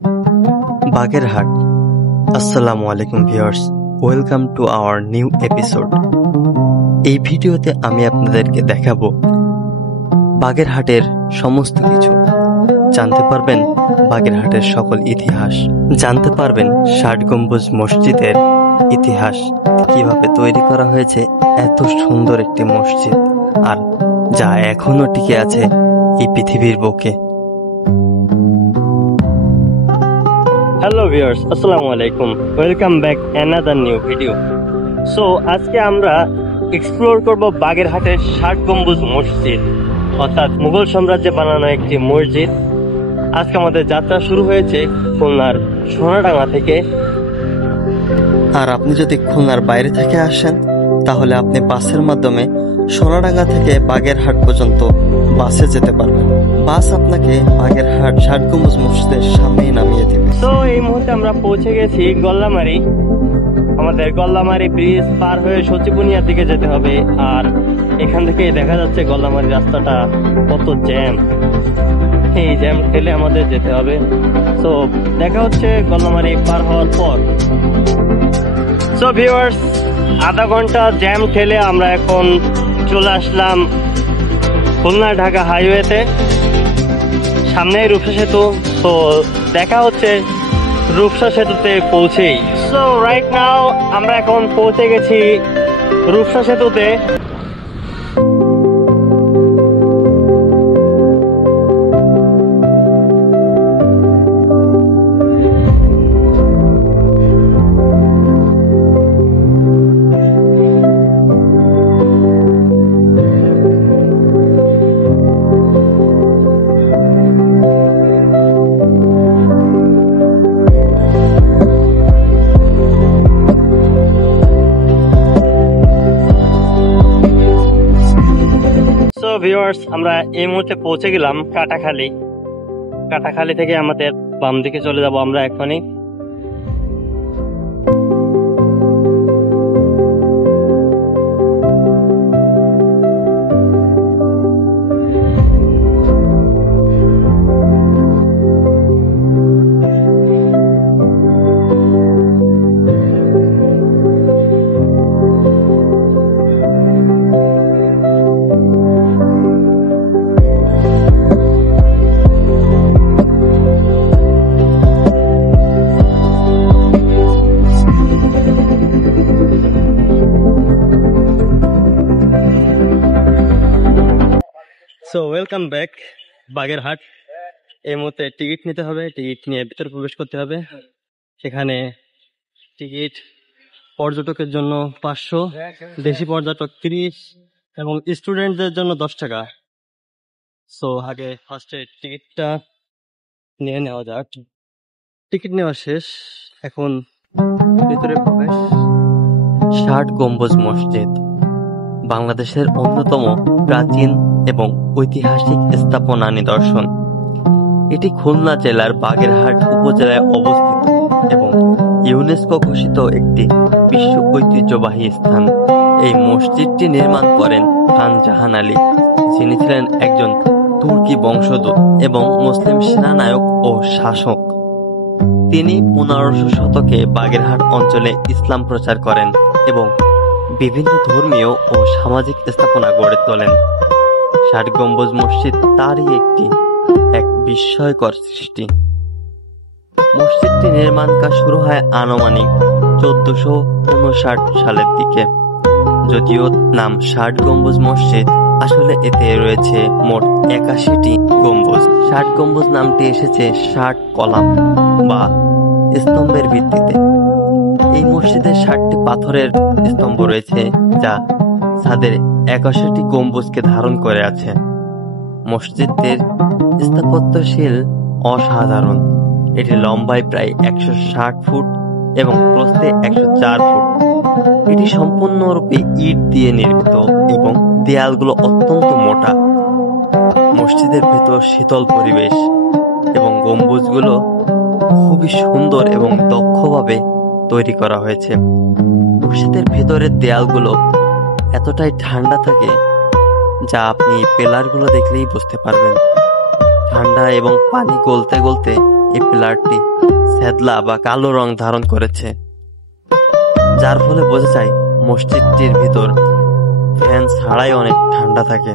বাগেরহাট। আসসালামু আলাইকুম viewers, welcome to our new episode. এই ভিডিওতে আমি আপনাদেরকে দেখাবো বাগেরহাটের সমস্ত কিছু। জানতে পারবেন বাগেরহাটের সকল ইতিহাস, জানতে পারবেন ৬০ গম্বুজ মসজিদের ইতিহাস, কিভাবে তৈরি করা হয়েছে এত সুন্দর একটি মসজিদ, আর যা এখনো টিকে আছে এই পৃথিবীর বুকে। হ্যালো ভিউয়ার্স, আসসালামু আলাইকুম, welcome back another new video. So আজকে আমরা এক্সপ্লোর করব বাগেরহাটের ৬০ গম্বুজ মসজিদ, অর্থাৎ মুঘল সাম্রাজ্যে বানানো একটি মসজিদ। আজকে আমাদের যাত্রা শুরু হয়েছে খুলনার সোনাডাঙ্গা থেকে। আর আপনি যদি খুলনার বাইরে থেকে আসেন তাহলে আপনি বাসের মাধ্যমে সোনাডাঙ্গা থেকে বাগেরহাট পর্যন্ত বাসে যেতে পারবেন। বাস আপনাকে বাগেরহাট ৬০ গম্বুজ মসজিদের সামনেই নামিয়ে দেবে। তো এই মুহূর্তে আমরা পৌঁছে গেছি গল্লামারি। আমাদের গল্লামারি ব্রিজ পার হয়ে সচিবুনিয়ার দিকে যেতে হবে, আর এখান থেকে দেখা যাচ্ছে গল্লামারি রাস্তাটা কত জ্যাম। এই জ্যাম ঠেলে আমাদের যেতে হবে। তো দেখা হচ্ছে গল্লামারি পার হওয়ার পর। সো ভিউয়ার্স, আধা ঘন্টা জ্যাম ঠেলে আমরা এখন চলে আসলাম খুলনা ঢাকা হাইওয়েতে, সামনে রূপসা সেতু। তো দেখা হচ্ছে রূপসা সেতুতে পৌঁছেই। সো রাইট নাও আমরা এখন পৌঁছে গেছি রূপসা সেতুতে। ভিউয়ার্স, আমরা এই মুহূর্তে পৌঁছে গেলাম কাটাখালী। কাটাখালী থেকে আমাদের বাম দিকে চলে যাব আমরা এখনই। So welcome back Bagerhat. এই মুহূর্তে টিকিট নিতে হবে, টিকিট নিয়ে ভিতরে প্রবেশ করতে হবে। সেখানে টিকিট পর্যটকের জন্য ৫০০, দেশি পর্যটক ৩০ এবং স্টুডেন্টদের জন্য ১০ টাকা। সো আগে ফার্স্টে টিকিটটা নিয়ে নেওয়া যাক। টিকিট নেওয়া শেষ, এখন ভিতরে প্রবেশ। ৬০ গম্বুজ মসজিদ বাংলাদেশের অন্যতম প্রাচীন এবং ঐতিহাসিক স্থাপনা নিদর্শন। এটি খুলনা জেলার বাগেরহাট উপজেলায় অবস্থিত এবং ইউনেস্কো ঘোষিত একটি বিশ্ব ঐতিহ্যবাহী স্থান। এই মসজিদটি নির্মাণ করেন খান জাহান আলী, যিনি ছিলেন একজন তুর্কি বংশোদ্ভূত এবং মুসলিম সেনানায়ক ও শাসক। তিনি ১৫০০ শতকে বাগেরহাট অঞ্চলে ইসলাম প্রচার করেন এবং বিভিন্ন ধর্মীয় ও সামাজিক স্থাপনা গড়ে তোলেন। ৬০ গম্বুজ মসজিদ তারই এক বিস্ময়কর সৃষ্টি। মসজিদটি নির্মাণ কাজ শুরু হয় আনুমানিক ১৪৫৯ সালের দিকে। যদিও নাম ৬০ গম্বুজ মসজিদ, আসলে এতে রয়েছে মোট ৮১টি গম্বুজ। ৬০ গম্বুজ নামটি এসেছে ৬০ কলাম বা স্তম্ভের ভিত্তিতে। এই মসজিদে ৬০টি পাথরের স্তম্ভ রয়েছে, যা ছাদের ৮১টি গম্বুজকে ধারণ করে আছে। মসজিদটির স্থাপত্যশৈল অসাধারণ। এটি লম্বায় প্রায় ১৬০ ফুট এবং প্রস্থে ১০৪ ফুট। এটি সম্পূর্ণরূপে ইট দিয়ে নির্মিত এবং দেয়ালগুলো অত্যন্ত মোটা। মসজিদের ভেতর শীতল পরিবেশ এবং গম্বুজগুলো খুবই সুন্দর এবং দক্ষভাবে তৈরি করা হয়েছে। মসজিদের ভেতরের দেয়ালগুলো এতটাই ঠান্ডা থাকে যা আপনি পিলারগুলো দেখলেই বুঝতে পারবেন। ঠান্ডা এবং পানি গলতে গলতে এই পিলারটি শ্যাদলা বা কালো রং ধারণ করেছে, যার ফলে বোঝা যায় মসজিদটির ভিতর ফ্যান ছাড়াই অনেক ঠান্ডা থাকে।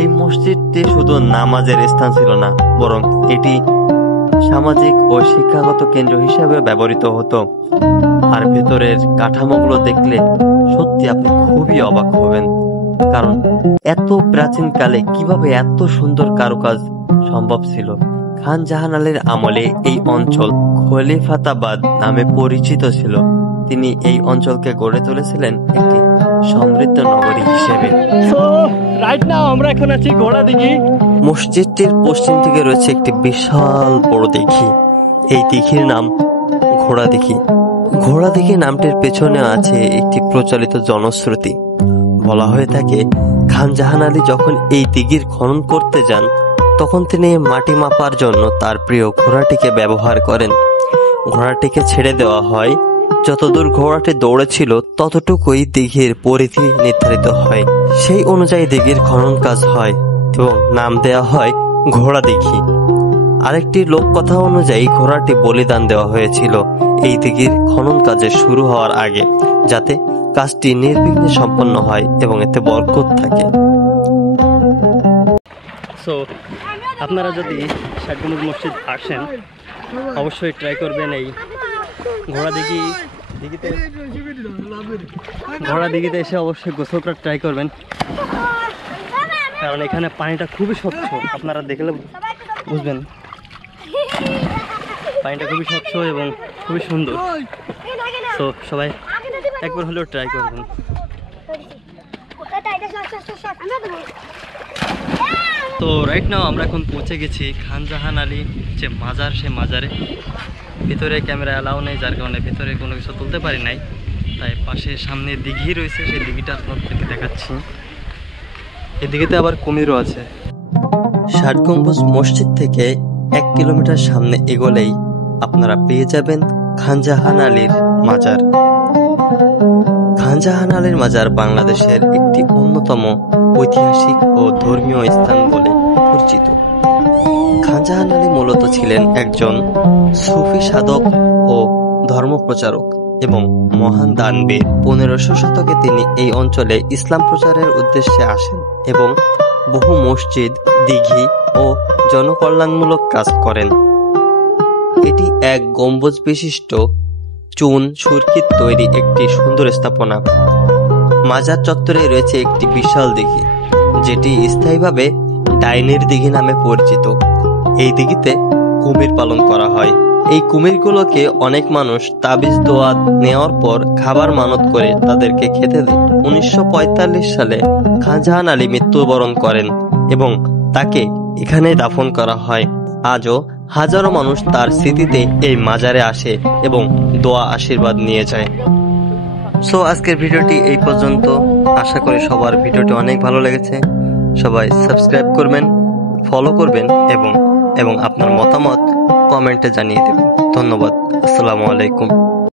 এই মসজিদটি শুধু নামাজের স্থান ছিল না, বরং এটি সামাজিক ও শিক্ষাগত কেন্দ্র হিসেবে ব্যবহৃত হতো। আর ভেতরের কাঠামোগুলো দেখলে সত্যি আপনি খুবই অবাক হবেন, কারণ এত প্রাচীনকালে কিভাবে এত সুন্দর কারুকাজ সম্ভব ছিল। খান জাহান আলীর আমলে এই অঞ্চল খলিফাতাবাদ নামে পরিচিত ছিল। তিনি এই অঞ্চলকে গড়ে তুলেছিলেন একটি সমৃদ্ধ নগরী হিসেবে। রাইট নাও আমরা এখন আছি ঘোড়াদিঘি। মসজিদটির পশ্চিম দিকে রয়েছে একটি বিশাল বড় দিঘি। এই দিঘির নাম ঘোড়াদিঘি। ঘোড়াদিঘি নামটির পেছনে আছে একটি প্রচলিত জনশ্রুতি। বলা হয়ে থাকে, খান জাহান আলী যখন এই দিঘির খনন করতে যান, তখন তিনি মাটি মাপার জন্য তার প্রিয় ঘোড়াটিকে ব্যবহার করেন। ঘোড়াটিকে ছেড়ে দেওয়া হয়, যতদূর ঘোড়াটি দৌড়েছিল ততটুকুই দিঘির পরিধি নির্ধারিত হয়। সেই অনুযায়ী দিঘির খনন কাজ হয় এবং নাম দেওয়া হয় ঘোড়াদিঘি। আরেকটি লোককথা অনুযায়ী ঘোড়াটি বলিদান দেওয়া হয়েছিল এই দিঘির খনন কাজের শুরু হওয়ার আগে, যাতে কাজটি নির্বিঘ্নে সম্পন্ন হয় এবং এতে বরকত থাকে। সো আপনারা যদি ষাট গম্বুজ মসজিদ আসেন, অবশ্যই ট্রাই করবেন এই ঘোড়াদিঘিতে এসে অবশ্যই গোসল করার ট্রাই করবেন, কারণ এখানে পানিটা খুবই স্বচ্ছ। আপনারা দেখলে বুঝবেন, পানিটা খুবই স্বচ্ছ এবং খুবই সুন্দর। তো সবাই একবার হলেও ট্রাই করবেন। তো রাইট নাও আমরা এখন পৌঁছে গেছি খান জাহান আলী যে মাজার, সে মাজারে। ভিতরে ক্যামেরা অ্যালাউ নেই, যার কারণে ভিতরে কোনো কিছু তুলতে পারি নাই। তাই পাশে সামনে দিঘি রয়েছে, সেই দিঘিটা আপনাদেরকে দেখাচ্ছি। এই দিঘিতে আবার কুমিরও আছে। ষাট গম্বুজ মসজিদ থেকে 1 কিলোমিটার সামনে এগোলেই আপনারা পেয়ে যাবেন খান জাহান আলীর মাজার। খান জাহান আলীর মাজার বাংলাদেশের একটি অন্যতম ঐতিহাসিক ও ধর্মীয় স্থান বলে পরিচিত। খান জাহান আলী মূলত ছিলেন একজন সুফি সাধক ও ধর্মপ্রচারক এবং মহান দানবীর। 1500 শতকে তিনি এই অঞ্চলে ইসলাম প্রচারের উদ্দেশ্যে আসেন এবং বহু মসজিদ, দিঘি ও জনকল্যাণমূলক কাজ করেন। এটি এক গম্বুজ বিশিষ্ট চুন সুরকির তৈরি একটি সুন্দর স্থাপনা। মাজার চত্বরে রয়েছে একটি বিশাল দিঘি, যেটি স্থায়ীভাবে ডাইনির দিঘি নামে পরিচিত। এই দিঘিতে কুমির পালন করা হয়। এই কুমিরগুলোকে অনেক মানুষ তাবিজ দোয়া নেওয়ার পর খাবার মানত করে তাদেরকে খেতে দেয়। 1945 সালে খান জাহান আলী মৃত্যুবরণ করেন এবং তাকে এখানে দাফন করা হয়। আজও হাজারো মানুষ তার স্মৃতিতে এই মাজারে আসে এবং দোয়া আশীর্বাদ নিয়ে যায়। সো আজকের ভিডিওটি এই পর্যন্ত। আশা করি সবার ভিডিওটি অনেক ভালো লেগেছে। সবাই সাবস্ক্রাইব করবেন, ফলো করবেন এবং আপনার মতামত কমেন্টে জানিয়ে দেবেন। ধন্যবাদ। আসসালামু আলাইকুম।